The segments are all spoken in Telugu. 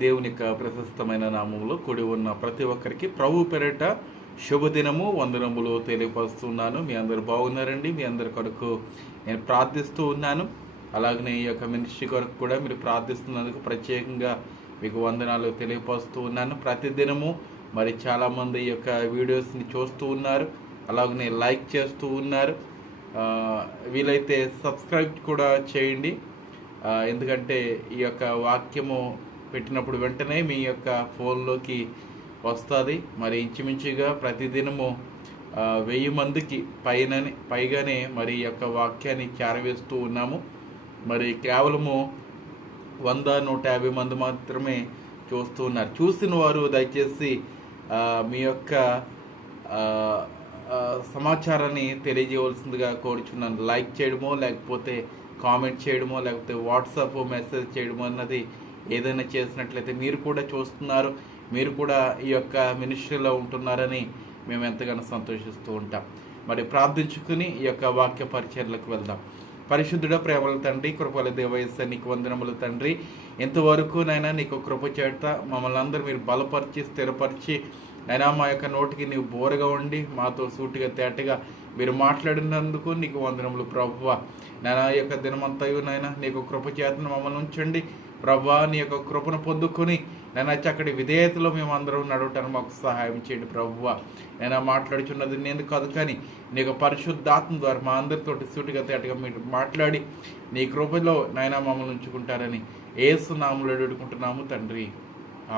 దేవుని యొక్క ప్రశస్తమైన నామంలో కూడి ఉన్న ప్రతి ఒక్కరికి ప్రభు పేరిట శుభదినము వందనములు తెలియపరుస్తున్నాను. మీ అందరు బాగున్నారండి. మీ అందరి కొరకు నేను ప్రార్థిస్తూ ఉన్నాను. అలాగనే ఈ యొక్క మినిస్ట్రీ కొరకు కూడా మీరు ప్రార్థిస్తున్నందుకు ప్రత్యేకంగా మీకు వందనాలు తెలియపరుస్తూ ఉన్నాను. ప్రతిదినము మరి చాలామంది ఈ యొక్క వీడియోస్ని చూస్తూ ఉన్నారు, అలాగనే లైక్ చేస్తూ ఉన్నారు. వీలైతే సబ్స్క్రైబ్ కూడా చేయండి. ఎందుకంటే ఈ యొక్క వాక్యము పెట్టినప్పుడు వెంటనే మీ యొక్క ఫోన్లోకి వస్తుంది. మరి ఇంచుమించుగా ప్రతిదినము 1000 మందికి పైగానే మరి ఈ యొక్క వాక్యాన్ని చేరవేస్తూ ఉన్నాము. మరి కేవలము 100-150 మంది మాత్రమే చూస్తూ ఉన్నారు. చూసిన వారు దయచేసి మీ యొక్క సమాచారాన్ని తెలియజేయవలసిందిగా కోరుచున్నాను. లైక్ చేయడమో, లేకపోతే కామెంట్ చేయడమో, లేకపోతే వాట్సాప్ మెసేజ్ చేయడమో అన్నది ఏదైనా చేసినట్లయితే మీరు కూడా చూస్తున్నారు, మీరు కూడా ఈ యొక్క మినిస్ట్రీలో ఉంటున్నారని మేము ఎంతగానో సంతోషిస్తూ ఉంటాం. మరి ప్రార్థించుకుని ఈ యొక్క వాక్య పరిచర్లకు వెళ్దాం. పరిశుద్ధుడ, ప్రేమల తండ్రి, కృపల దేవయస్స, నీకు వందనములు తండ్రి. ఇంతవరకు నైనా నీకు కృప చేత మమ్మల్ని అందరూ మీరు బలపరిచి స్థిరపరిచి అయినా మా యొక్క నోటికి నీవు బోరగా ఉండి మాతో సూటిగా తేటగా మీరు మాట్లాడినందుకు నీకు వందనములు ప్రభువా. నేను ఈ యొక్క దినమంతయు నైనా నీకు కృప చేతను మమ్మల్ని ఉంచండి ప్రభువా. నీ యొక్క కృపను పొందుకొని నేను అక్కడి విధేయతలో మేము అందరం నడవటానికి మాకు సహాయం చేయండి ప్రభువా. నేను మాట్లాడుచున్నది నేను కాదు, కానీ నీకు పరిశుద్ధాత్మ ద్వారా మా అందరితోటి సూటిగా తేటగా మీరు మాట్లాడి నీ కృపలో నాయన మమ్మల్ని ఉంచుకుంటారని యేసు నామములో వేడుకుంటున్నాము తండ్రి,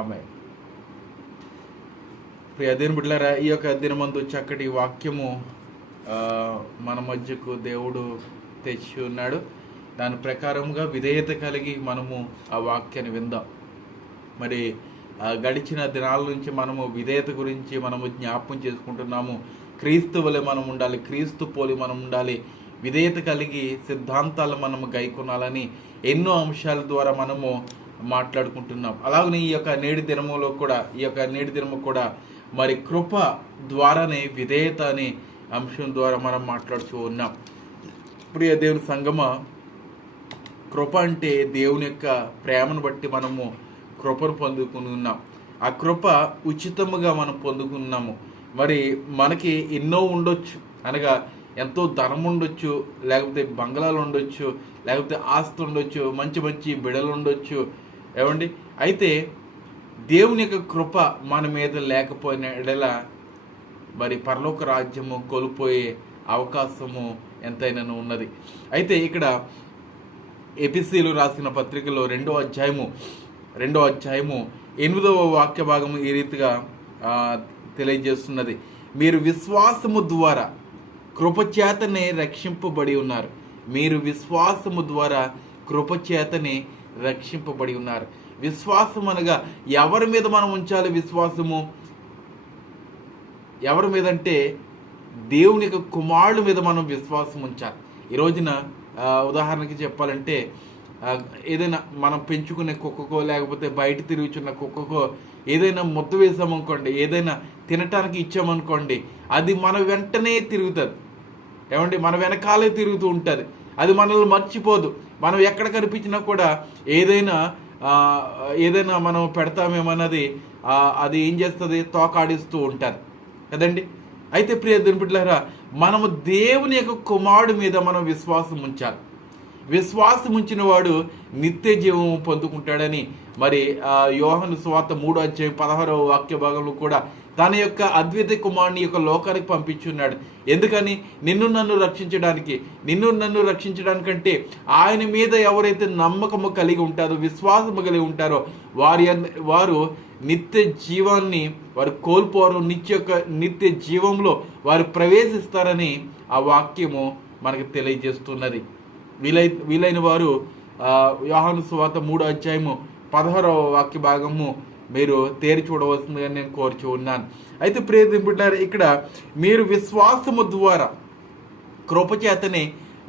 ఆమేన్. ప్రియ దేవుని బిడ్డలారా, ఈ యొక్క దినమందు చక్కటి వాక్యము మన మధ్యకు దేవుడు తెచ్చి ఉన్నాడు. దాని ప్రకారంగా విధేయత కలిగి మనము ఆ వాక్యాన్ని విందాం. మరి గడిచిన దినాల నుంచి మనము విధేయత గురించి మనము జ్ఞాపకం చేసుకుంటున్నాము. క్రీస్తు వలె మనం ఉండాలి, క్రీస్తు పోలి మనం ఉండాలి, విధేయత కలిగి సిద్ధాంతాలు మనము గైకొనాలని ఎన్నో అంశాల ద్వారా మనము మాట్లాడుకుంటున్నాం. అలాగనే ఈ యొక్క నేటి దినము కూడా మరి కృప ద్వారానే విధేయత అనే అంశం ద్వారా మనం మాట్లాడుతూ ఉన్నాం. ప్రియ దేవుని సంగమ, కృప అంటే దేవుని యొక్క ప్రేమను బట్టి మనము కృపను పొందుకుని ఉన్నాం. ఆ కృప ఉచితముగా మనం పొందుకున్నాము. మరి మనకి ఎన్నో ఉండొచ్చు, అనగా ఎంతో ధనం ఉండొచ్చు, లేకపోతే బంగ్లాలు ఉండొచ్చు, లేకపోతే ఆస్తి ఉండొచ్చు, మంచి మంచి బిడలు ఉండొచ్చు, ఏమండి. అయితే దేవుని యొక్క కృప మన మీద లేకపోయిన ఎడల మరి పరలోక రాజ్యము కోల్పోయే అవకాశము ఎంతైనా ఉన్నది. అయితే ఇక్కడ ఎపిసీలు రాసిన పత్రికలో 2వ అధ్యాయము 8వ వాక్య భాగము ఈ రీతిగా తెలియజేస్తున్నది. మీరు విశ్వాసము ద్వారా కృపచేతనే రక్షింపబడి ఉన్నారు. మీరు విశ్వాసము ద్వారా కృపచేతనే రక్షింపబడి ఉన్నారు. విశ్వాసం అనగా ఎవరి మీద మనం ఉంచాలి విశ్వాసము? ఎవరి మీద అంటే దేవుని యొక్క కుమారుల మీద మనం విశ్వాసం ఉంచాలి. ఈ రోజున ఉదాహరణకి చెప్పాలంటే ఏదైనా మనం పెంచుకునే కుక్కకో, లేకపోతే బయట తిరుగుచున్న కుక్కకో ఏదైనా ముద్ద వేసామనుకోండి, ఏదైనా తినటానికి ఇచ్చామనుకోండి, అది మన వెంటనే తిరుగుతుంది, ఏమండి, మన వెనకాలే తిరుగుతూ ఉంటుంది. అది మనల్ని మర్చిపోదు. మనం ఎక్కడ కనిపించినా కూడా ఏదైనా మనం పెడతామేమన్నది అది ఏం చేస్తుంది, తోకాడిస్తూ ఉంటారు కదండి. అయితే ప్రియ దేవుని బిడ్డలారా, మనము దేవుని యొక్క కుమారుడి మీద మనం విశ్వాసం ఉంచాలి. విశ్వాసం ఉంచిన వాడు నిత్య జీవం పొందుకుంటాడని మరి యోహాను సువార్త 3వ అధ్యాయం 16వ వాక్య భాగంలో కూడా తన యొక్క అద్వితీయ కుమారుని యొక్క లోకానికి పంపించున్నాడు. ఎందుకని? నిన్ను నన్ను రక్షించడానికంటే ఆయన మీద ఎవరైతే నమ్మకము కలిగి ఉంటారో, విశ్వాసము కలిగి ఉంటారో వారు నిత్య జీవాన్ని వారు కోల్పోరు, నిత్య జీవంలో వారు ప్రవేశిస్తారని ఆ వాక్యము మనకు తెలియజేస్తున్నది. వీలైన వారు యోహాను సువార్త 3వ అధ్యాయము 16వ వాక్య భాగము మీరు తేరి చూడవలసిందిగా నేను కోరుచూ ఉన్నాను. అయితే ప్రియ బిడ్డలారా, ఇక్కడ మీరు విశ్వాసము ద్వారా కృపచేతనే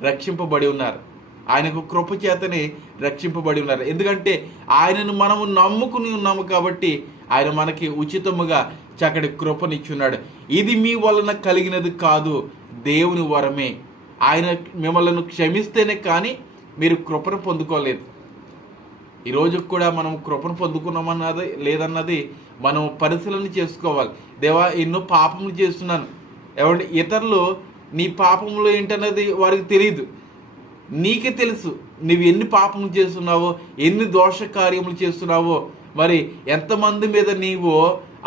రక్షింపబడి ఉన్నారు. ఆయనకు కృపచేతనే రక్షింపబడి ఉన్నారు. ఎందుకంటే ఆయనను మనము నమ్ముకుని ఉన్నాము కాబట్టి ఆయన మనకి ఉచితముగా చక్కటి కృపనిచ్చున్నాడు. ఇది మీ వలన కలిగినది కాదు, దేవుని వరమే. ఆయన మిమ్మల్ని క్షమిస్తేనే కానీ మీరు కృపను పొందుకోలేదు. ఈరోజు కూడా మనం కృపను పొందుకున్నామన్నది లేదన్నది మనం పరిశీలన చేసుకోవాలి. దేవా, ఎన్నో పాపములు చేస్తున్నాను. ఏమంటే ఇతరులు నీ పాపములు ఏంటన్నది వారికి తెలియదు, నీకే తెలుసు. నువ్వు ఎన్ని పాపములు చేస్తున్నావో, ఎన్ని దోష కార్యములు చేస్తున్నావో, మరి ఎంతమంది మీద నీవు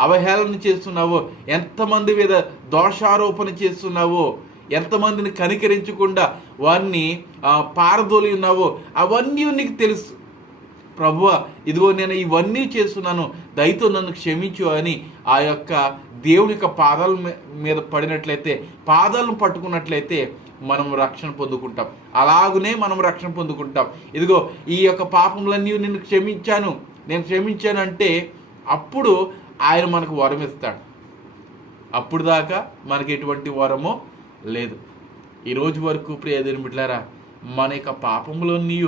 అవహేళన చేస్తున్నావో, ఎంతమంది మీద దోషారోపణ చేస్తున్నావో, ఎంతమందిని కనికరించకుండా వారిని పారదోలి ఉన్నావో అవన్నీ నీకు తెలుసు. ప్రభువా, ఇదిగో నేను ఇవన్నీ చేస్తున్నాను, దయతో నన్ను క్షమించు అని ఆ యొక్క దేవుని యొక్క పాదాల మీద పడినట్లయితే, పాదాలను పట్టుకున్నట్లయితే మనం రక్షణ పొందుకుంటాం. అలాగనే మనం రక్షణ పొందుకుంటాం. ఇదిగో ఈ యొక్క పాపములన్నీ నేను క్షమించాను అంటే అప్పుడు ఆయన మనకు వరం ఇస్తాడు. అప్పుడు దాకా మనకి ఎటువంటి వరమో లేదు. ఈరోజు వరకు ప్రియ దేవుని బిడ్డలారా, మన యొక్క పాపములన్నీ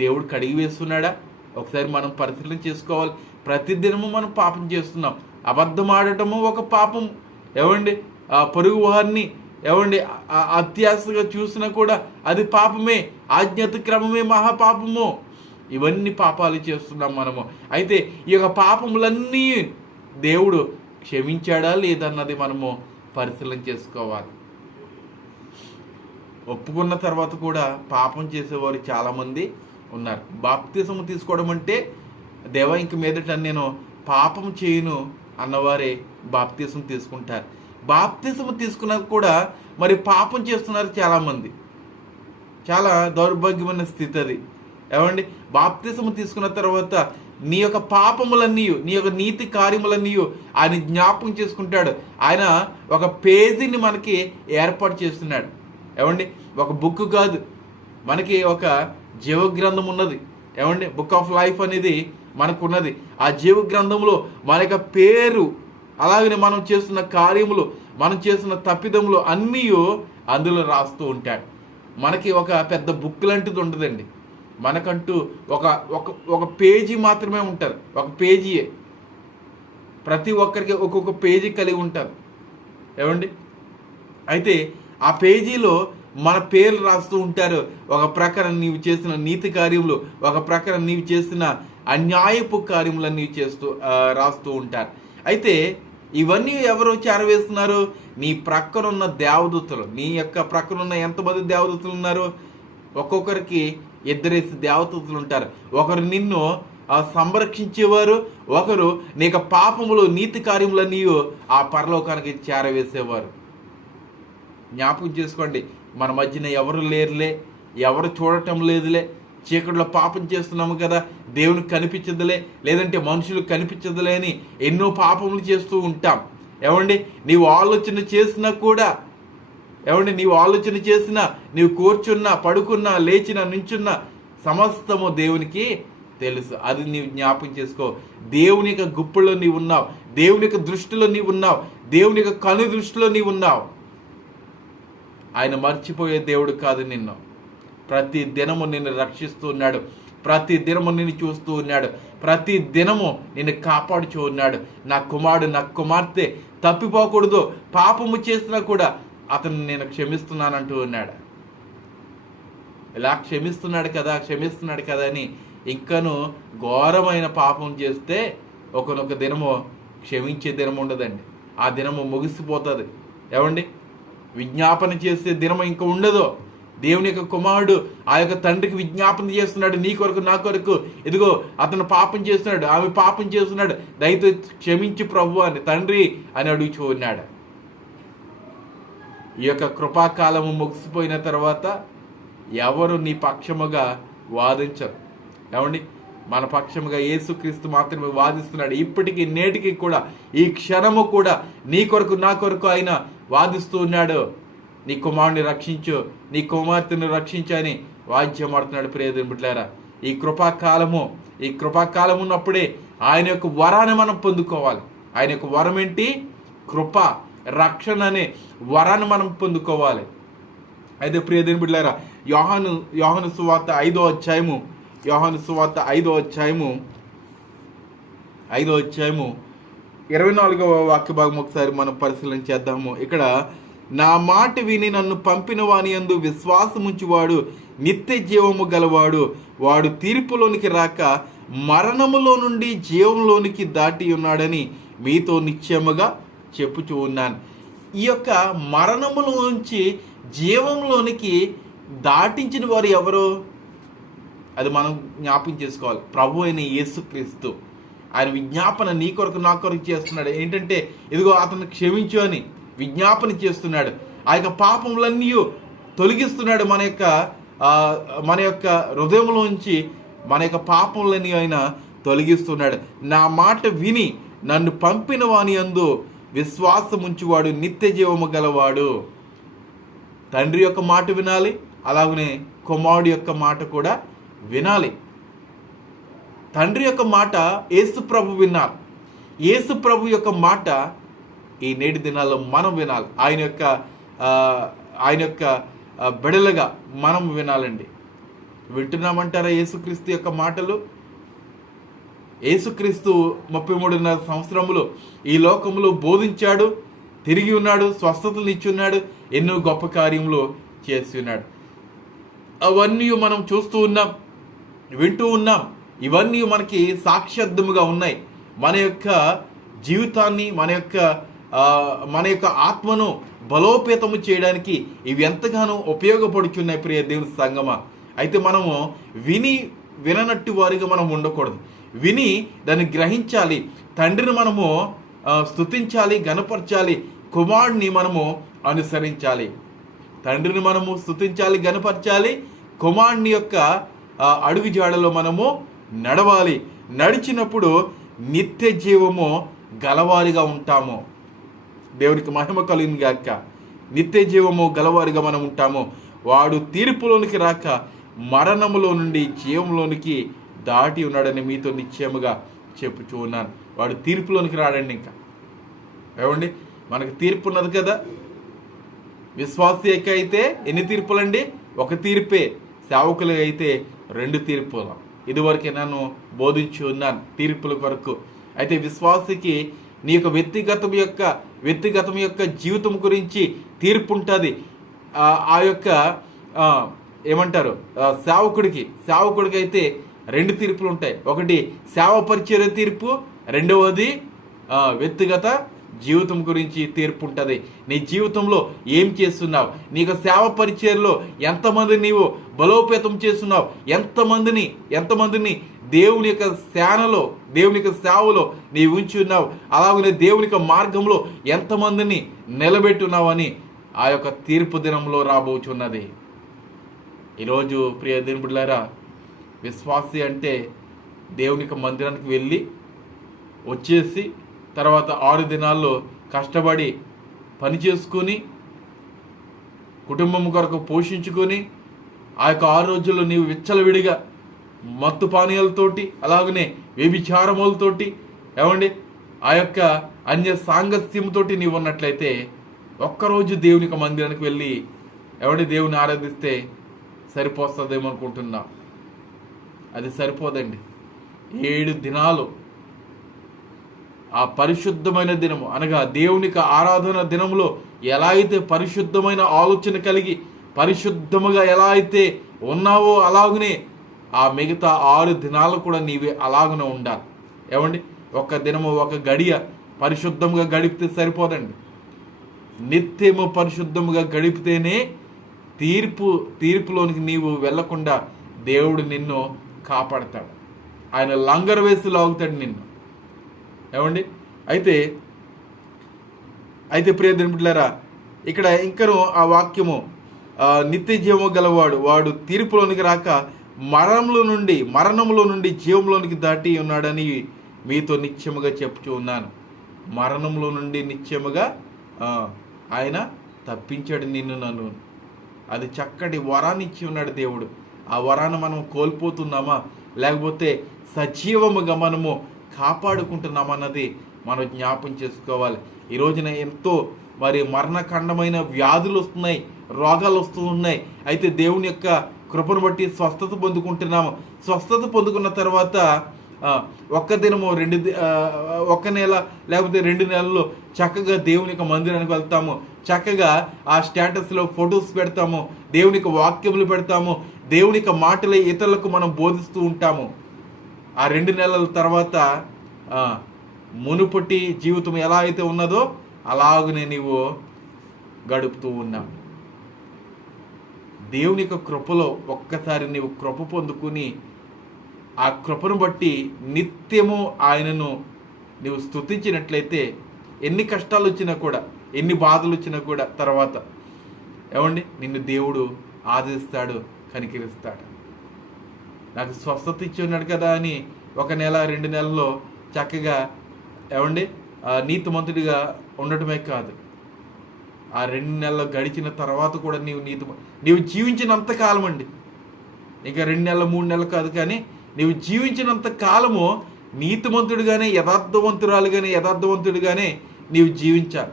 దేవుడు కడిగి వేస్తున్నాడా? ఒకసారి మనం పరిశీలన చేసుకోవాలి. ప్రతిదినము మనం పాపం చేస్తున్నాం. అబద్ధం ఆడటము ఒక పాపం. ఏమండి, పొరుగు వారిని అత్యాశగా చూసినా కూడా అది పాపమే. ఆజ్ఞాతిక్రమమే మహాపాపము. ఇవన్నీ పాపాలు చేస్తున్నాం మనము. అయితే ఈ యొక్క పాపములన్నీ దేవుడు క్షమించాడా లేదన్నది మనము పరిశీలన చేసుకోవాలి. ఒప్పుకున్న తర్వాత కూడా పాపం చేసేవారు చాలామంది ఉన్నారు. బాప్తిసము తీసుకోవడం అంటే, దేవా ఇంక మీదట నేను పాపం చేయను అన్నవారే బాప్తిసం తీసుకుంటారు. బాప్తిసము తీసుకున్నది కూడా మరి పాపం చేస్తున్నారు చాలామంది. చాలా దౌర్భాగ్యమైన స్థితి అది. ఏమండి, బాప్తిసము తీసుకున్న తర్వాత నీ యొక్క పాపములన్నీ, నీ యొక్క నీతి కార్యములన్నీ ఆయన జ్ఞాపకం చేసుకుంటాడు. ఆయన ఒక పేజీని మనకి ఏర్పాటు చేస్తున్నాడు. ఏమండి, ఒక బుక్ కాదు, మనకి ఒక జీవ గ్రంథం ఉన్నది. ఏమండి, బుక్ ఆఫ్ లైఫ్ అనేది మనకు ఉన్నది. ఆ జీవ గ్రంథంలో మన యొక్క పేరు, అలాగనే మనం చేస్తున్న కార్యములు, మనం చేస్తున్న తప్పిదములు అన్నీ అందులో రాస్తూ ఉంటాడు. మనకి ఒక పెద్ద బుక్ లాంటిది ఉండదండి. మనకంటూ ఒక పేజీ మాత్రమే ఉంటుంది. ఒక పేజీయే. ప్రతి ఒక్కరికి ఒక్కొక్క పేజీ కలిగి ఉంటారు. ఏమండి, అయితే ఆ పేజీలో మన పేర్లు రాస్తూ ఉంటారు. ఒక ప్రకారం నీవు చేసిన నీతి కార్యములు, ఒక ప్రకారం నీవు చేసిన అన్యాయపు కార్యములన్నీ రాస్తూ ఉంటారు. అయితే ఇవన్నీ ఎవరు చేరవేస్తున్నారు? నీ ప్రక్కనున్న దేవదూతలు. నీ యొక్క ప్రక్కనున్న ఎంతమంది దేవదూతలు ఉన్నారు? ఒక్కొక్కరికి 2 దేవదూతలు ఉంటారు. ఒకరు నిన్ను సంరక్షించేవారు, ఒకరు నీకు పాపములు నీతి కార్యములన్నీ ఆ పరలోకానికి చేరవేసేవారు. జ్ఞాపకం చేసుకోండి, మన మధ్యన ఎవరు లేరులే, ఎవరు చూడటం లేదులే, చీకటిలో పాపం చేస్తున్నాము కదా, దేవునికి కనిపించదులే, లేదంటే మనుషులకు కనిపించదులే అని ఎన్నో పాపములు చేస్తూ ఉంటాం. ఏమండి, నీవు ఆలోచన చేసినా కూడా, నీవు ఆలోచన చేసినా, నీవు కూర్చున్నా, పడుకున్నా, లేచినా, నించున్నా, సమస్తము దేవునికి తెలుసు. అది నీవు జ్ఞాపకం చేసుకో. దేవుని యొక్క గుప్పుల్లో నీవు ఉన్నావు, దేవుని యొక్క దృష్టిలో నీవు ఉన్నావు, దేవుని యొక్క కను దృష్టిలో నీవు ఉన్నావు. ఆయన మర్చిపోయే దేవుడు కాదు నిన్ను. ప్రతి దినము నిన్ను రక్షిస్తూ ఉన్నాడు, ప్రతి దినము నిన్ను చూస్తూ ఉన్నాడు, ప్రతి దినము నిన్ను కాపాడుచూ ఉన్నాడు. నా కుమారుడు, నా కుమార్తె తప్పిపోకూడదు, పాపము చేసినా కూడా అతను నేను క్షమిస్తున్నానంటూ ఉన్నాడు. ఇలా క్షమిస్తున్నాడు కదా అని ఇంకను ఘోరమైన పాపం చేస్తే ఒకనొక దినము క్షమించే దినం ఉండదండి. ఆ దినము ముగిసిపోతుంది. ఏమండి, విజ్ఞాపన చేసే దినం ఇంకా ఉండదు. దేవుని యొక్క కుమారుడు ఆ యొక్క తండ్రికి విజ్ఞాపన చేస్తున్నాడు, నీ కొరకు, నా కొరకు. ఇదిగో అతను పాపం చేస్తున్నాడు, ఆమె పాపం చేస్తున్నాడు, దయతో క్షమించు ప్రభు అని తండ్రి అని అడుగుచూ ఉన్నాడు. ఈ యొక్క కృపాకాలము ముగిసిపోయిన తర్వాత ఎవరు నీ పక్షముగా వాదించరు. ఏమండి, మన పక్షముగా యేసుక్రీస్తు మాత్రమే వాదిస్తున్నాడు. ఇప్పటికీ నేటికి కూడా, ఈ క్షణము కూడా నీ కొరకు, నా కొరకు ఆయన వాదిస్తూ ఉన్నాడు. నీ కుమారుని రక్షించు, నీ కుమార్తెను రక్షించు అని వాద్యమాడుతున్నాడు. ప్రియదేవుని బిడ్డలారా, ఈ కృపాకాలం ఉన్నప్పుడే ఆయన యొక్క వరాన్ని మనం పొందుకోవాలి. ఆయన యొక్క వరం ఏంటి? కృప, రక్షణ అనే వరాన్ని మనం పొందుకోవాలి. అయితే ప్రియదేవుని బిడ్డలారా, యోహాను సువార్త 5వ అధ్యాయము 24వ వాక్య భాగం ఒకసారి మనం పరిశీలన చేద్దాము. ఇక్కడ, నా మాట విని నన్ను పంపిన వాని యందు విశ్వాసముంచువాడు నిత్య జీవము గలవాడు, వాడు తీర్పులోనికి రాక మరణములో నుండి జీవంలోనికి దాటి ఉన్నాడని మీతో నిశ్చయముగా చెప్పుచూ ఉన్నాను. ఈ యొక్క మరణములో నుంచి జీవంలోనికి దాటించిన వారు ఎవరు? అది మనం జ్ఞాపకం చేసుకోవాలి. ప్రభు అయిన యేసుక్రీస్తు. ఆయన విజ్ఞాపన నీ కొరకు నా కొరకు చేస్తున్నాడు. ఏంటంటే ఇదిగో అతను క్షమించు అని విజ్ఞాపన చేస్తున్నాడు. ఆ యొక్క పాపములన్నీ తొలగిస్తున్నాడు. మన యొక్క హృదయంలోంచి మన యొక్క పాపములన్నీ ఆయన తొలగిస్తున్నాడు. నా మాట విని నన్ను పంపిన వాని యందు విశ్వాసముంచువాడు నిత్య జీవము గలవాడు. తండ్రి యొక్క మాట వినాలి, అలాగనే కుమారుడి యొక్క మాట కూడా వినాలి. తండ్రి యొక్క మాట యేసు ప్రభు విన్నారు. యేసు ప్రభు యొక్క మాట ఈ నేటి దినాల్లో మనం వినాలి. ఆయన యొక్క బిడలుగా మనం వినాలండి. వింటున్నామంటారా యేసుక్రీస్తు యొక్క మాటలు? యేసుక్రీస్తు 33.5 సంవత్సరములు ఈ లోకములో బోధించాడు, తిరిగి ఉన్నాడు, స్వస్థతలు ఇచ్చున్నాడు, ఎన్నో గొప్ప కార్యములు చేసి ఉన్నాడు. అవన్నీ మనం చూస్తూ ఉన్నాం, వింటూ ఉన్నాం. ఇవన్నీ మనకి సాక్ష్యార్థముగా ఉన్నాయి. మన యొక్క జీవితాన్ని, మన యొక్క ఆత్మను బలోపేతము చేయడానికి ఇవి ఎంతగానో ఉపయోగపడుచున్నాయి ప్రియ దేవుని సంగమా. అయితే మనము విననట్టు వారిగా మనం ఉండకూడదు. విని దాన్ని గ్రహించాలి. తండ్రిని మనము స్తుతించాలి, గణపరచాలి. కుమారుడిని మనము అనుసరించాలి. తండ్రిని మనము స్తుతించాలి, గణపరచాలి. కుమారుని యొక్క అడుగు జాడలో మనము నడవాలి. నడిచినప్పుడు నిత్య జీవము గలవారిగా ఉంటాము. దేవునికి మహిమ కలుగును గాక. నిత్య జీవము గలవారిగా మనం ఉంటాము. వాడు తీర్పులోనికి రాక మరణములో నుండి జీవంలోనికి దాటి ఉన్నాడని మీతో నిశ్చయముగా చెప్పుచూ ఉన్నాను. వాడు తీర్పులోనికి రాడండి. ఇంకా ఏమండి, మనకు తీర్పు ఉన్నది కదా. విశ్వాసీకి అయితే ఎన్ని తీర్పులండి? ఒక తీర్పే. సేవకులు అయితే 2 తీర్పులు. ఇదివరకే నన్ను బోధించి ఉన్నాను తీర్పుల కొరకు. అయితే విశ్వాసికి నీ యొక్క వ్యక్తిగతం యొక్క జీవితం గురించి తీర్పు ఉంటుంది. ఆ యొక్క ఏమంటారు, సేవకుడికి అయితే 2 తీర్పులు ఉంటాయి. ఒకటి సేవ పరిచర్య తీర్పు, రెండవది వ్యక్తిగత జీవితం గురించి తీర్పు ఉంటుంది. నీ జీవితంలో ఏం చేస్తున్నావు? నీకు సేవ పరిచర్యలో ఎంతమంది నీవు బలోపేతం చేస్తున్నావు? ఎంతమందిని దేవుని యొక్క దేవుని యొక్క సేవలో నీవు ఉంచి ఉన్నావు? అలాగనే దేవుని యొక్క మార్గంలో ఎంతమందిని నిలబెట్టున్నావు అని ఆ యొక్క తీర్పు దినంలో రాబోచున్నది. ఈరోజు ప్రియ దేవులారా, విశ్వాసి అంటే దేవుని యొక్క మందిరానికి వెళ్ళి వచ్చేసి తర్వాత 6 దినాల్లో కష్టపడి పని చేసుకొని కుటుంబం కొరకు పోషించుకొని ఆ యొక్క 6 రోజుల్లో నీవు విచ్చలవిడిగా మత్తు పానీయాలతోటి, అలాగనే వ్యభిచారములతోటి, ఏమండి ఆ యొక్క అన్య సాంగత్యంతో నీవు ఉన్నట్లయితే ఒక్కరోజు దేవుని యొక్క మందిరానికి వెళ్ళి దేవుని ఆరాధిస్తే సరిపోతుందేమో అనుకుంటున్నా. అది సరిపోదండి. 7 దినాలు ఆ పరిశుద్ధమైన దినము అనగా దేవునికి ఆరాధన దినములో ఎలా అయితే పరిశుద్ధమైన ఆలోచన కలిగి పరిశుద్ధముగా ఎలా అయితే ఉన్నావో అలాగనే ఆ మిగతా 6 దినాలు కూడా నీవే అలాగనే ఉండాలి. ఏమండి, ఒక దినము ఒక గడియ పరిశుద్ధముగా గడిపితే సరిపోదండి. నిత్యము పరిశుద్ధముగా గడిపితేనే తీర్పులోనికి నీవు వెళ్లకుండా దేవుడు నిన్ను కాపాడతాడు. ఆయన లంగర్ వేసి లాగుతాడు నిన్ను. ఏమండి, అయితే ప్రియ దేవులారా, ఇక్కడ ఇంకను ఆ వాక్యము నిత్య జీవము గలవాడు వాడు తీర్పులోనికి రాక మరణంలో నుండి జీవంలోనికి దాటి ఉన్నాడని మీతో నిత్యముగా చెప్పుచూ ఉన్నాను. మరణంలో నుండి నిత్యముగా ఆయన తప్పించాడు నన్ను. అది చక్కటి వరాన్ని ఇచ్చి ఉన్నాడు దేవుడు. ఆ వరాన్ని మనం కోల్పోతున్నామా, లేకపోతే సజీవముగా మనము కాపాడుకుంటున్నామన్నది మనం జ్ఞాపం చేసుకోవాలి. ఈ రోజున ఎంతో మరణఖండమైన వ్యాధులు వస్తున్నాయి, రోగాలు వస్తున్నాయి. అయితే దేవుని యొక్క కృపను బట్టి స్వస్థత పొందుకుంటున్నాము. స్వస్థత పొందుకున్న తర్వాత ఒక్క దినము 1 నెల లేకపోతే 2 నెలల్లో చక్కగా దేవుని యొక్క మందిరానికి వెళ్తాము. చక్కగా ఆ స్టేటస్లో ఫొటోస్ పెడతాము, దేవుని యొక్క వాక్యములు పెడతాము, దేవుని యొక్క మాటలే ఇతరులకు మనం బోధిస్తూ ఉంటాము. ఆ 2 నెలల తర్వాత మునుపటి జీవితం ఎలా అయితే ఉన్నదో అలాగనే నీవు గడుపుతూ ఉన్నావు. దేవుని యొక్క కృపలో ఒక్కసారి నీవు కృప పొందుకుని ఆ కృపను బట్టి నిత్యము ఆయనను నీవు స్తుతించినట్లయితే ఎన్ని కష్టాలు వచ్చినా కూడా, ఎన్ని బాధలు వచ్చినా కూడా తర్వాత నిన్ను దేవుడు ఆదరిస్తాడు, కనికరిస్తాడు. నాకు స్వస్థత ఇచ్చి ఉన్నాడు కదా అని 1 నెల 2 నెలల్లో చక్కగా నీతిమంతుడిగా ఉండటమే కాదు, ఆ 2 నెలలు గడిచిన తర్వాత కూడా నీవు జీవించినంత కాలం అండి, ఇంకా 2 నెలలు 3 నెలలు కాదు, కానీ నీవు జీవించినంత కాలము నీతిమంతుడిగానే, యథార్థవంతుడిగానే నీవు జీవించాలి.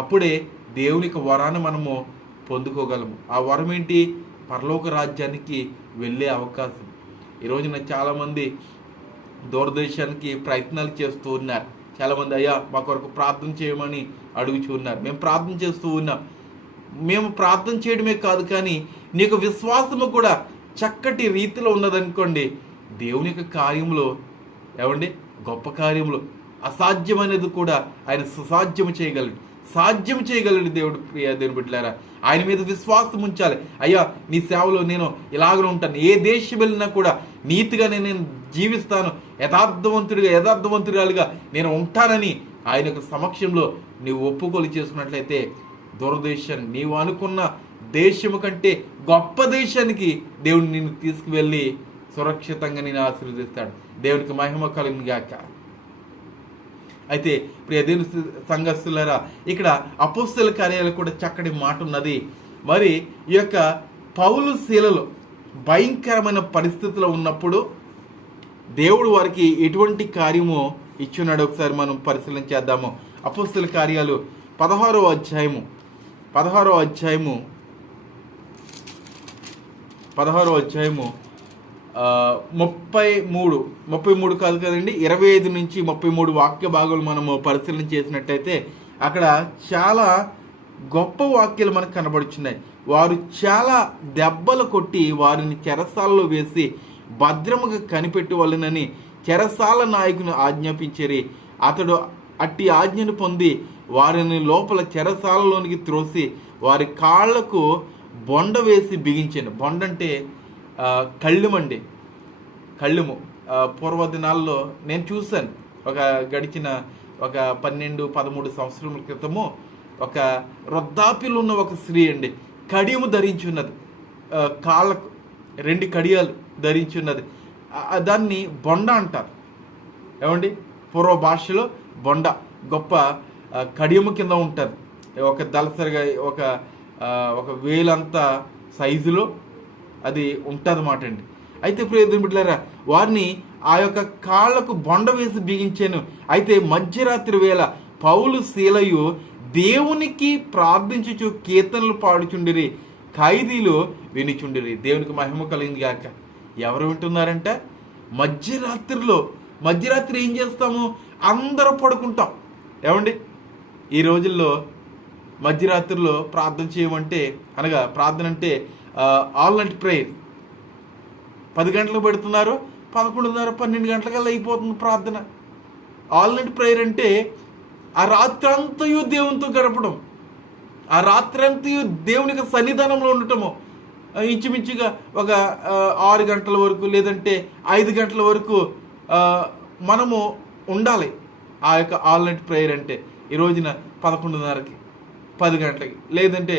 అప్పుడే దేవునికి వరాన్ని మనము పొందుకోగలము. ఆ వరం ఏంటి? పరలోక రాజ్యానికి వెళ్ళే అవకాశం. ఈరోజున చాలామంది దూరదేశానికి ప్రయత్నాలు చేస్తూ ఉన్నారు. చాలామంది అయ్యా మా కొరకు ప్రార్థన చేయమని అడుగుచూ ఉన్నారు. మేము ప్రార్థన చేస్తూ ఉన్నాం. మేము ప్రార్థన చేయడమే కాదు, కానీ నీకు విశ్వాసము కూడా చక్కటి రీతిలో ఉన్నదనుకోండి, దేవుని యొక్క కార్యములో గొప్ప కార్యములు అసాధ్యమైనది కూడా ఆయన సుసాధ్యము చేయగలడు, సాధ్యం చేయగలడు. దేవుని బిడ్డలారా, ఆయన మీద విశ్వాసం ఉంచాలి. అయ్యా నీ సేవలో నేను ఇలాగనే ఉంటాను, ఏ దేశం వెళ్ళినా కూడా నీతిగా నేను జీవిస్తాను, యథార్థవంతురాలుగా నేను ఉంటానని ఆయన యొక్క సమక్షంలో నీవు ఒప్పుకోలు చేసుకున్నట్లయితే దూరదేశాన్ని, నీవు అనుకున్న దేశము కంటే గొప్ప దేశానికి దేవుడు నిన్ను తీసుకువెళ్ళి సురక్షితంగా నేను ఆశీర్వదిస్తాడు. దేవునికి మహిమ కలుగును గాక. అయితే ప్రియ దేవుని సంఘస్థులారా, ఇక్కడ అపోస్తల కార్యాలు కూడా చక్కటి మాట ఉన్నది. మరి ఈ యొక్క పౌలు శీలలో భయంకరమైన పరిస్థితిలో ఉన్నప్పుడు దేవుడు వారికి ఎటువంటి కార్యము ఇచ్చున్నాడు ఒకసారి మనం పరిశీలన చేద్దాము. అపోస్తల కార్యాలు 16వ అధ్యాయము 33 కాదు కదండి, 25 నుంచి 33 వాక్య భాగాలు మనము పరిశీలన చేసినట్టయితే అక్కడ చాలా గొప్ప వాక్యాలు మనకు కనబడుచున్నాయి. వారు చాలా దెబ్బలు కొట్టి వారిని చెరసాలలో వేసి భద్రముగా కనిపెట్టవలెనని చెరసాల నాయకుని ఆజ్ఞాపించిరి. అతడు అట్టి ఆజ్ఞను పొంది వారిని లోపల చెరసాలలోనికి త్రోసి వారి కాళ్లకు బొండ వేసి బిగించాను. బొండ అంటే కళ్ళుము. పూర్వదినాల్లో నేను చూశాను, గడిచిన 12-13 సంవత్సరాల క్రితము ఒక వృద్ధాప్యలో ఉన్న ఒక స్త్రీ కడియము ధరించి ఉన్నది, కాళ్ళకు 2 కడియాలు ధరించి ఉన్నది. దాన్ని బొండ అంటారు. పూర్వ భాషలో బొండ గొప్ప కడియము కింద ఉంటుంది. ఒక దళసరిగా ఒక వేలంత సైజులో అది ఉంటుందన్నమాట అండి. అయితే ప్రియదేవుని బిడ్డలారా, వారిని ఆ యొక్క కాళ్లకు బొండ వేసి బిగించాను. అయితే మధ్యరాత్రి వేళ పౌలు శీలయు దేవునికి ప్రార్థించుచు కీర్తనలు పాడుచుండిరి, ఖైదీలు వినిచుండిరి. దేవునికి మహిమ కలిగింది గాక. ఎవరు వింటున్నారంట? మధ్యరాత్రి ఏం చేస్తాము? అందరూ పడుకుంటాం. ఈ రోజుల్లో మధ్యరాత్రిలో ప్రార్థన చేయమంటే, ప్రార్థన అంటే ఆల్ నైట్ ప్రేయర్ 10 గంటలకు పెడుతున్నారు, 11:30 12 గంటలకల్లా అయిపోతుంది ప్రార్థన. ఆల్ నైట్ ప్రేయర్ అంటే ఆ రాత్రంతయు దేవునితో గడపడం, ఆ రాత్రంతయు దేవుని యొక్క సన్నిధానంలో ఉండటము. ఇంచుమించుగా ఒక 6 గంటల వరకు లేదంటే 5 గంటల వరకు మనము ఉండాలి. ఆ యొక్క ఆల్ నైట్ ప్రేయర్ అంటే ఈ రోజున 11:30కి 10 గంటలకి లేదంటే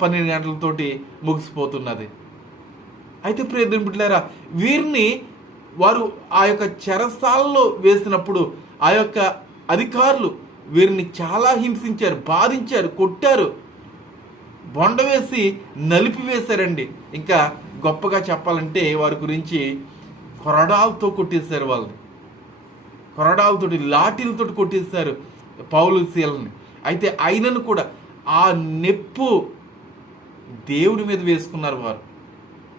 12 గంటలతోటి ముగిసిపోతున్నది. అయితే ప్రియదేవుని బిడ్డలారా, వీరిని వారు ఆ యొక్క చెరసాలలో వేసినప్పుడు ఆ యొక్క అధికారులు వీరిని చాలా హింసించారు, బాధించారు, కొట్టారు, బొండ వేసి నలిపివేశారండి. ఇంకా గొప్పగా చెప్పాలంటే వారి గురించి కొరడాలతో కొట్టేశారు, వాళ్ళని కొరడాలతోటి లాఠీలతో కొట్టేశారు పౌలు శీలని. అయితే ఆయనను కూడా ఆ నెప్పు దేవుని మీద వేసుకున్నారు.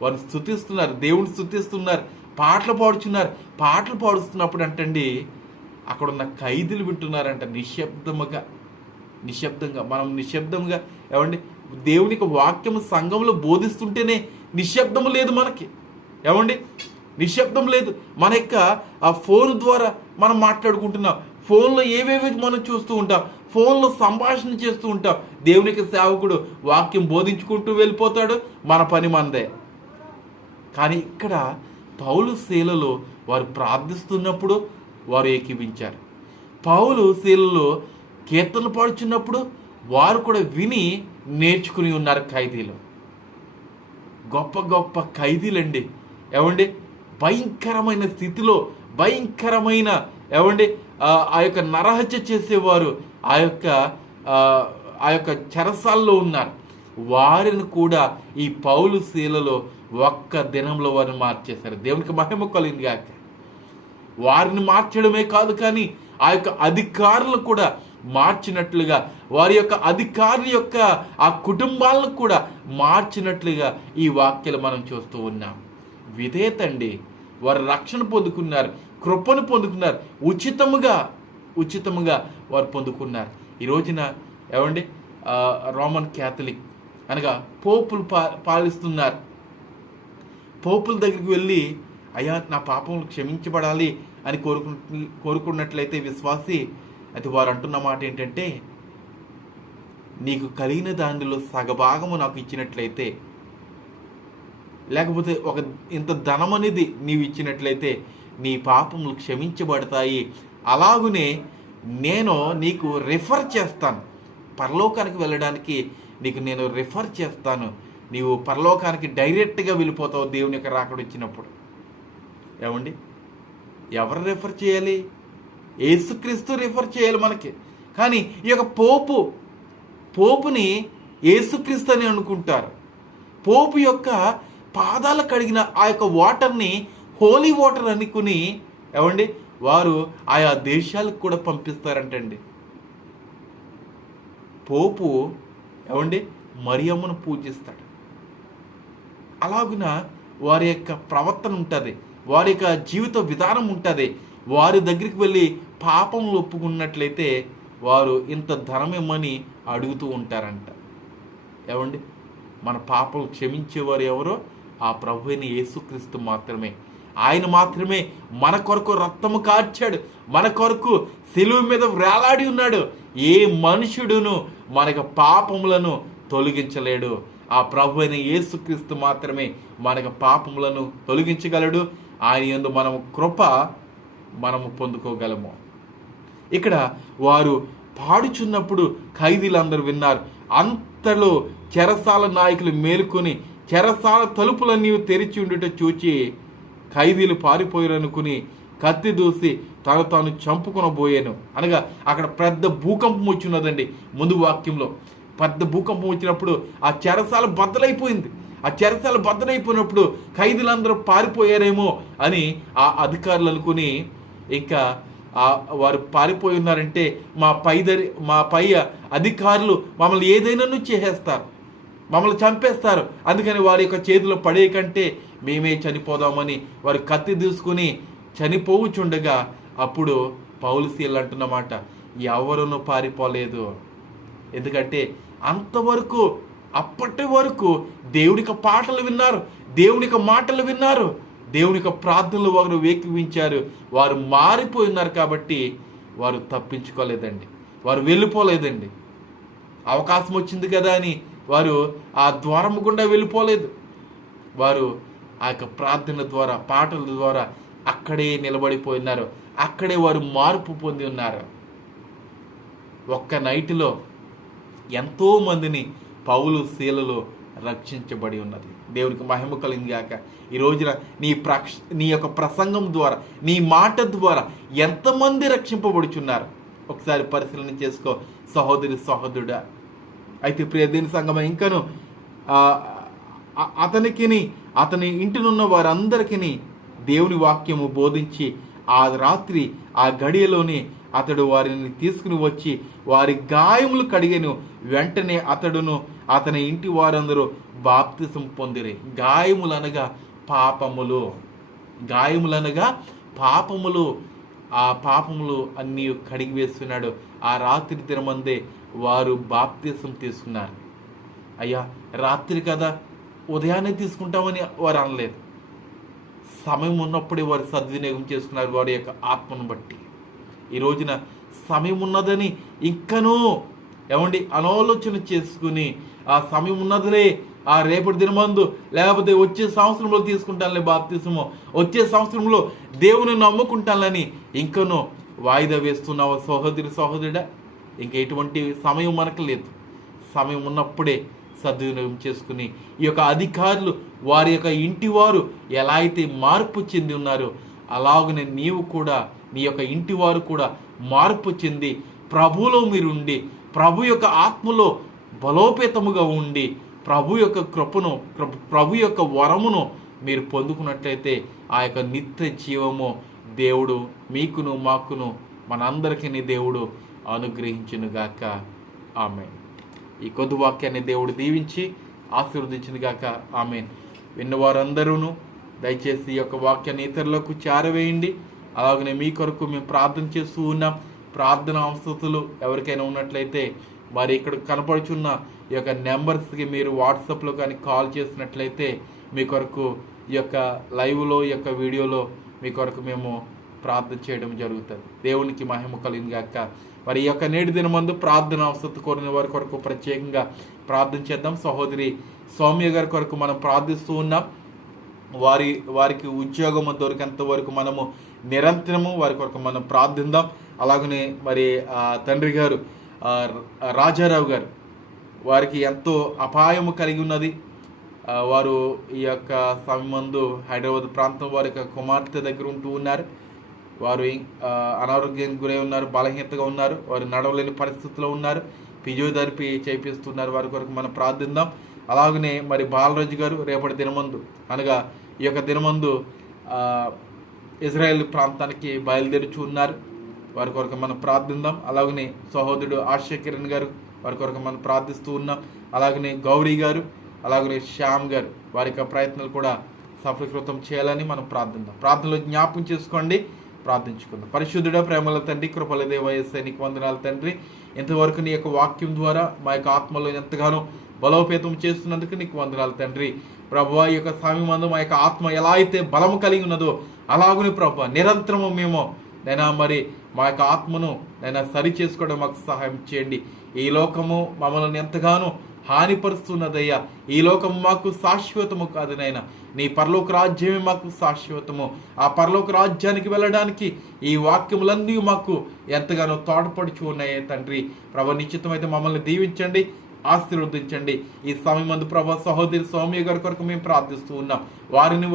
వారు స్తుతిస్తున్నారు, దేవుని స్తుతిస్తున్నారు, పాటలు పాడుచున్నారు. పాటలు పాడుతున్నప్పుడు అంటండి అక్కడ ఉన్న ఖైదీలు వింటున్నారంట నిశ్శబ్దంగా. మనం నిశ్శబ్దంగా దేవునికి వాక్యము సంఘంలో బోధిస్తుంటేనే నిశ్శబ్దము లేదు మనకి. నిశ్శబ్దం లేదు. మన యొక్క ఆ ఫోన్ ద్వారా మనం మాట్లాడుకుంటున్నాం, ఫోన్లో ఏవేవి మనం చూస్తూ ఉంటాం, ఫోన్లో సంభాషణ చేస్తూ ఉంటాం. దేవునికి సేవకుడు వాక్యం బోధించుకుంటూ వెళ్ళిపోతాడు, మన పని మనదే. కానీ ఇక్కడ పౌలు శీలలో వారు ప్రార్థిస్తున్నప్పుడు వారు ఏకీవించారు. పౌలు శీలలో కీర్తన పాడుచున్నప్పుడు వారు కూడా విని నేర్చుకుని ఉన్నారు. ఖైదీలు గొప్ప గొప్ప ఖైదీలండి. ఏమండి, భయంకరమైన స్థితిలో, భయంకరమైన ఆ యొక్క నరహత్య చేసేవారు ఆ యొక్క చెరసాల్లో ఉన్నారు. వారిని కూడా ఈ పౌలు శీలలో ఒక్క దినంలో వారిని మార్చేశారు. దేవునికి మహిమ కలిగింది కాక. వారిని మార్చడమే కాదు, కానీ ఆ యొక్క అధికారులు కూడా మార్చినట్లుగా, వారి యొక్క అధికారుల యొక్క ఆ కుటుంబాలను కూడా మార్చినట్లుగా ఈ వాక్యాలు మనం చూస్తూ ఉన్నాం. విధేయత అండి. వారు రక్షణ పొందుకున్నారు, కృపను పొందుకున్నారు, ఉచితముగా వారు పొందుకున్నారు. ఈ రోజున రోమన్ క్యాథలిక్ అనగా పోపులు పాలిస్తున్నారు. పోపుల దగ్గరికి వెళ్ళి, అయ్యా నా పాపములు క్షమించబడాలి అని కోరుకున్నట్లయితే విశ్వాసి, అది వారు అంటున్న మాట ఏంటంటే, నీకు కలిగిన దానిలో సగభాగము నాకు ఇచ్చినట్లయితే, లేకపోతే ఇంత ధనం అనేది నీవు ఇచ్చినట్లయితే నీ పాపములు క్షమించబడతాయి. అలాగునే నేను నీకు రిఫర్ చేస్తాను, పరలోకానికి వెళ్ళడానికి నీకు నేను రిఫర్ చేస్తాను. నీవు పరలోకానికి డైరెక్ట్గా వెళ్ళిపోతావు దేవుని యొక్క రాకడ వచ్చినప్పుడు. ఎవరు రిఫర్ చేయాలి? యేసుక్రీస్తు రిఫర్ చేయాలి మనకి. కానీ ఈ యొక్క పోపుని యేసుక్రీస్తు అని అనుకుంటారు. పోపు యొక్క పాదాలు కడిగిన ఆ యొక్క వాటర్ని హోలీ వాటర్ అనుకుని వారు ఆయా దేశాలకు కూడా పంపిస్తారంటండి. పోపు మరియమ్మను పూజిస్తాడు. అలాగున వారి యొక్క ప్రవర్తన ఉంటుంది, వారి యొక్క జీవిత విధానం ఉంటుంది. వారి దగ్గరికి వెళ్ళి పాపంలో ఒప్పుకున్నట్లయితే వారు ఇంత ధనం ఇమ్మని అడుగుతూ ఉంటారంట. మన పాపం క్షమించేవారు ఎవరో ఆ ప్రభు అయిన యేసుక్రీస్తు మాత్రమే. ఆయన మాత్రమే మన కొరకు రక్తము కార్చాడు, మన కొరకు సిలువ మీద వేలాడి ఉన్నాడు. ఏ మనుషుడును మనకు పాపములను తొలగించలేడు. ఆ ప్రభు అయిన యేసుక్రీస్తు మాత్రమే మనకు పాపములను తొలగించగలడు. ఆయన యందు మనము పొందుకోగలము. ఇక్కడ వారు పాడుచున్నప్పుడు ఖైదీలందరూ విన్నారు. అంతలో చెరసాల నాయకులు మేలుకొని చెరసాల తలుపులన్నీ తెరిచి ఉండుట చూచి ఖైదీలు పారిపోయారనుకుని కత్తి దూసి తాను చంపుకొనబోయాను. అనగా అక్కడ పెద్ద భూకంపం వచ్చినదండి. ముందు వాక్యంలో పెద్ద భూకంపం వచ్చినప్పుడు ఆ చెరసాల బద్దలైపోయింది. ఆ చెరసాల బద్దలైపోయినప్పుడు ఖైదీలందరూ పారిపోయారేమో అని ఆ అధికారులు అనుకుని, ఇంకా వారు పారిపోయి ఉన్నారంటే మా పై అధికారులు మమ్మల్ని ఏదైనా చేసేస్తారు, మమ్మల్ని చంపేస్తారు. అందుకని వారి యొక్క చేతిలో పడే కంటే మేమే చనిపోదామని వారు కత్తి తీసుకుని చనిపోవుచుండగా అప్పుడు పౌలు శీలలు అంటున్నమాట, ఎవరునూ పారిపోలేదు. ఎందుకంటే అంతవరకు, అప్పటి వరకు దేవునికి పాటలు విన్నారు, దేవునికి మాటలు విన్నారు, దేవునికి ప్రార్థనలు వారు వేకివించారు. వారు మారిపోయి ఉన్నారు కాబట్టి వారు తప్పించుకోలేదండి, వారు వెళ్ళిపోలేదండి. అవకాశం వచ్చింది కదా అని వారు ఆ ద్వారం గుండా వెళ్ళిపోలేదు. వారు ఆ యొక్క ప్రార్థన ద్వారా, పాటల ద్వారా అక్కడే నిలబడిపోయినారు. అక్కడే వారు మార్పు పొంది ఉన్నారు. ఒక్క నైట్లో ఎంతోమందిని పౌలు శీలలో రక్షించబడి ఉన్నది. దేవునికి మహిమ కలిగింది గాక. ఈ రోజున నీ యొక్క ప్రసంగం ద్వారా, నీ మాట ద్వారా ఎంతమంది రక్షింపబడుచున్నారు ఒకసారి పరిశీలన చేసుకో సహోదరుడా. అయితే ప్రియ దేవుని సంగమం, ఇంకను అతని ఇంటినున్న వారందరికీ దేవుని వాక్యము బోధించి ఆ రాత్రి ఆ గడియలోనే అతడు వారిని తీసుకుని వచ్చి వారి గాయములు కడిగెను. వెంటనే అతడును అతని ఇంటి వారందరూ బాప్తిసం పొందిరి. గాయములనగా పాపములు. ఆ పాపములు అన్నీ కడిగి వేస్తున్నాడు. ఆ రాత్రి దినమందే వారు బాప్తిసం తీసుకున్నారు. అయ్యా రాత్రి కదా, ఉదయాన్నే తీసుకుంటామని వారు అనలేదు. సమయం ఉన్నప్పుడే వారు సద్వినియోగం చేసుకున్నారు వారి యొక్క ఆత్మను బట్టి. ఈ రోజున సమయం ఉన్నదని ఇంకనూ ఆలోచన చేసుకుని ఆ సమయం ఉన్నదిలే, ఆ రేపటి దినమందు లేకపోతే వచ్చే సంవత్సరంలో తీసుకుంటానులే బాప్తిసము, వచ్చే సంవత్సరంలో దేవుని నమ్ముకుంటానని ఇంకనూ వాయిదా వేస్తున్నావు సహోదరుడా. ఇంక ఎటువంటి సమయం మనకు లేదు. సమయం ఉన్నప్పుడే సద్వినియోగం చేసుకుని ఈ యొక్క అధికారులు వారి యొక్క ఇంటి వారు ఎలా అయితే మార్పు చెంది ఉన్నారో అలాగనే నీవు కూడా నీ యొక్క ఇంటి వారు కూడా మార్పు చెంది ప్రభువులో మీరు ఉండి, ప్రభు యొక్క ఆత్మలో బలోపేతముగా ఉండి, ప్రభు యొక్క కృపను, ప్రభు యొక్క వరమును మీరు పొందుకున్నట్లయితే ఆ యొక్క నిత్య జీవము దేవుడు మీకును మాకును మనందరికీ దేవుడు అనుగ్రహించునుగాక. ఆమేన్. ఈ కొద్ది వాక్యాన్ని దేవుడు దీవించి ఆశీర్వదించునుగాక. ఆమేన్. విన్నవారందరూ దయచేసి ఈ యొక్క వాక్యాన్ని ఇతరులకు చేరవేయండి. అలాగనే మీ కొరకు మేము ప్రార్థన చేస్తూ ఉన్నాం. ప్రార్థన అవసరతలు ఎవరికైనా ఉన్నట్లయితే మరి ఇక్కడ కనపడుచున్న ఈ యొక్క నెంబర్స్కి మీరు వాట్సాప్లో కానీ కాల్ చేసినట్లయితే మీ కొరకు ఈ యొక్క లైవ్లో ఈ యొక్క వీడియోలో మీ కొరకు మేము ప్రార్థన చేయడం జరుగుతుంది. దేవునికి మహిమ కలుగునుగాక. మరి ఈ యొక్క నేటి దినమందు ప్రార్థన అవసరత కోరిన వారి కొరకు ప్రత్యేకంగా ప్రార్థన చేద్దాం. సహోదరి సౌమ్య గారి కొరకు మనం ప్రార్థిస్తూ ఉన్నాం. వారికి ఉద్యోగము దొరికేంత వరకు మనము నిరంతరము వారి కొరకు మనం ప్రార్థిద్దాం. అలాగనే మరి తండ్రి గారు రాజారావు గారు, వారికి ఎంతో అపాయము కలిగి ఉన్నది. వారు ఈ యొక్క సమయమందు హైదరాబాద్ ప్రాంతం వారి యొక్క కుమార్తె దగ్గర ఉంటూ ఉన్నారు. వారు అనారోగ్యానికి గురై ఉన్నారు, బలహీనతగా ఉన్నారు, వారు నడవలేని పరిస్థితిలో ఉన్నారు, ఫిజియోథెరపీ చేపిస్తున్నారు. వారి కొరకు మనం ప్రార్థిద్దాం. అలాగనే మరి బాలరాజు గారు రేపటి దినమందు అనగా ఈ యొక్క దినమందు ఇజ్రాయెల్ ప్రాంతానికి బయలుదేరుచు ఉన్నారు. వారి కొరకు మనం ప్రార్థిద్దాం. అలాగనే సహోదరుడు ఆశా కిరణ్ గారు, వారి కొరకు మనం ప్రార్థిస్తూ ఉన్నాం. అలాగనే గౌరీ గారు, అలాగనే శ్యామ్ గారు, వారి యొక్క ప్రయత్నాలు కూడా సఫలీకృతం చేయాలని మనం ప్రార్థిద్దాం. ప్రార్థనలో జ్ఞాపకం చేసుకోండి, ప్రార్థించుకుందాం. పరిశుద్ధుడ, ప్రేమల తండ్రి, కృపల దేవ యేసయ్య, నీకు వందనాలు తండ్రి. ఇంతవరకు నీ యొక్క వాక్యం ద్వారా మా యొక్క ఆత్మలో ఎంతగానో బలోపేతం చేస్తున్నందుకు నీకు వందనాలు తండ్రి. ప్రభువా, ఈ యొక్క సమయమందు మా యొక్క ఆత్మ ఎలా అయితే బలము కలిగి ఉన్నదో అలాగనే ప్రభువా నిరంతరము మేము నైనా మరి మా యొక్క ఆత్మను నైనా సరి చేసుకోవడం మాకు సహాయం చేయండి. ఈ లోకము మమ్మల్ని ఎంతగానో హానిపరుస్తున్నదయ్యా. ఈ లోకము మాకు శాశ్వతము కాదు నైనా, నీ పరలోక రాజ్యమే మాకు శాశ్వతము. ఆ పరలోక రాజ్యానికి వెళ్ళడానికి ఈ వాక్యములన్నీ మాకు ఎంతగానో తోడ్పడుచు ఉన్నాయి తండ్రి. ప్రభు, నిశ్చితమైతే మమ్మల్ని దీవించండి, ఆశీర్వదించండి. ఈ సమయమందు ప్రభు సహోదరి సౌమ్య గారి కొరకు మేము ప్రార్థిస్తూ ఉన్నాం.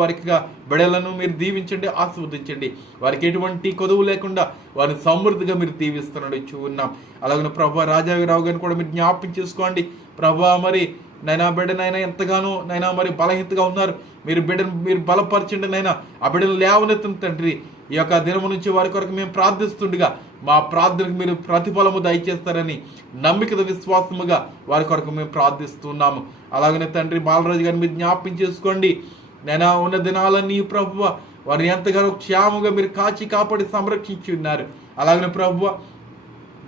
వారిగా బిడలను మీరు దీవించండి, ఆశీర్వదించండి. వారికి ఎటువంటి కొదువు లేకుండా వారిని సమృద్ధిగా మీరు దీవిస్తున్నాడు ఉన్నాం. అలాగే ప్రభు రాజారావు గారిని కూడా మీరు జ్ఞాపకం చేసుకోండి. ప్రభు, మరి నైనా బిడ్డనైనా ఎంతగానో నైనా మరి బలహీనతగా ఉన్నారు, మీరు బలపరచండి నైనా. ఆ బిడ్డను లేవనెత్తున తండ్రి. ఈ యొక్క దినము నుంచి వారి కొరకు మేము ప్రార్థిస్తుండగా మా ప్రార్థనకు మీరు ప్రతిఫలము దయచేస్తారని నమ్మికత విశ్వాసముగా వారి కొరకు మేము ప్రార్థిస్తున్నాము. అలాగనే తండ్రి బాలరాజు గారిని మీరు జ్ఞాపకం చేసుకోండి. నైనా ఉన్న దినాలన్నీ ప్రభువ వారిని ఎంతగానో క్షేమంగా మీరు కాపాడి సంరక్షించి ఉన్నారు. అలాగనే ప్రభువ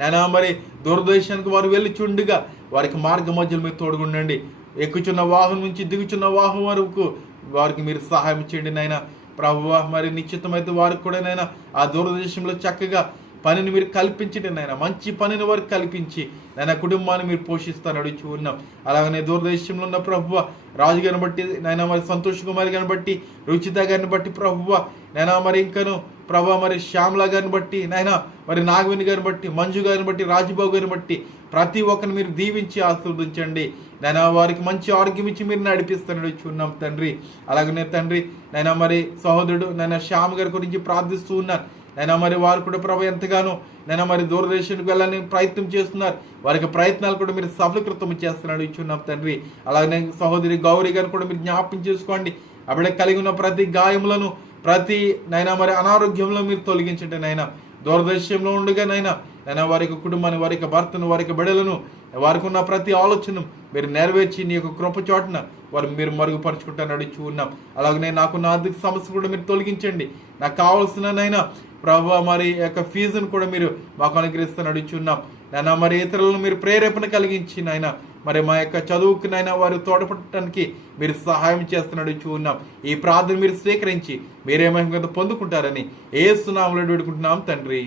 నైనా మరి దూరదేశానికి వారు వెళ్ళి చుండుగా వారికి మార్గ మధ్యలో మీరు తోడుగుండండి. ఎక్కుచున్న వాహనం నుంచి దిగుచున్న వాహనం వరకు వారికి మీరు సహాయం చేయండి నైనా. ప్రభువ, మరి నిశ్చితమైతే వారికి కూడా నైనా ఆ దూరదేశంలో చక్కగా పనిని మీరు కల్పించండి నైనా. మంచి పనిని వారికి కల్పించి నైనా కుటుంబాన్ని మీరు పోషిస్తాను అడుగుచూ ఉన్నాం. అలాగనే దూరదేశంలో ఉన్న ప్రభువ రాజు గారిని బట్టి నైనా మరి సంతోష్ కుమార్ గారిని బట్టి, రుచిత గారిని బట్టి ప్రభువ నైనా మరి ఇంకను ప్రభా మరి శ్యామలా గారిని బట్టి నైనా మరి నాగవేణి గారిని బట్టి, మంజు గారిని బట్టి, రాజుబాబు గారిని బట్టి ప్రతి ఒక్కరిని మీరు దీవించి ఆశీర్వదించండి నైనా. వారికి మంచి ఆరోగ్యం ఇచ్చి మీరు నడిపిస్తాను చూన్నాం తండ్రి. అలాగనే తండ్రి నైనా మరి సహోదరుడు నైనా శ్యామ్ గారి గురించి ప్రార్థిస్తూ ఉన్నాను నైనా. మరి వారు కూడా ప్రభు ఎంతగానో నైనా మరి దూరదేశానికి వెళ్ళాలని ప్రయత్నం చేస్తున్నారు. వారికి ప్రయత్నాలు కూడా మీరు సఫలీకృతం చేస్తున్నాడు ఇచ్చున్నాం తండ్రి. అలాగనే సహోదరి గౌరీ గారు కూడా మీరు జ్ఞాపకం చేసుకోండి. అప్పుడే కలిగి ఉన్న ప్రతి గాయములను, ప్రతి నైనా మరి అనారోగ్యంలో మీరు తొలగించండి నైనా. దూరదేశంలో ఉండగా నైనా వారి యొక్క కుటుంబాన్ని, వారి యొక్క భర్తను, వారి యొక్క బిడ్డలను, వారికి ఉన్న ప్రతి ఆలోచనను మీరు నెరవేర్చి నీ యొక్క కృప చోటున వారు మీరు మరుగుపరుచుకుంటాను అడుగుచూ ఉన్నాం. అలాగనే నాకున్న ఆర్థిక సమస్య కూడా మీరు తొలగించండి. నాకు కావాల్సిన నైనా ప్రభు మరి యొక్క ఫీజును కూడా మీరు మాకు అనుగ్రహిస్తాను అడుగుచున్నాం నైనా. మరి ఇతరులను మీరు ప్రేరేపణ కలిగించి నైనా మరి మా యొక్క చదువుకునైనా వారు తోడ్పడటానికి మీరు సహాయం చేస్తున్నట్టు చూన్నాం. ఈ ప్రార్థన మీరు స్వీకరించి మీరే మహిమ పొందుకుంటారని యేసు నామములో వేడుకుంటున్నాం తండ్రి.